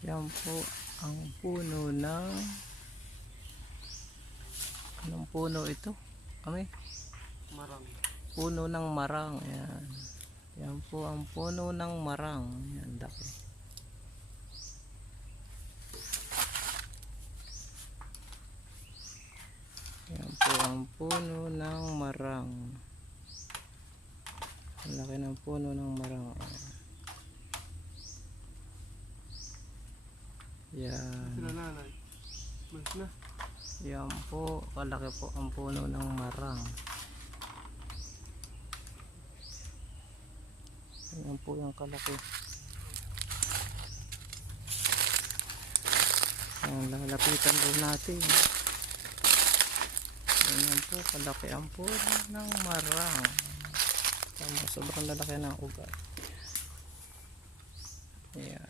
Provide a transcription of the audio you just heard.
Yan po ang puno ng anong puno ito? Kami? Marang. Puno ng marang. Yan. Yan po ang puno ng marang. Yan, daki. Yan po ang puno ng marang. Ang laki ng puno ng marang. Yan. Sila nanay. Mas na. Yan po, kalaki po ang puno ng marang. Yan po yung kalaki. Yan, lalapitan po natin. Yan po, kalaki ang puno ng marang. Yan, sobrang lalaki ng ugat. Yan.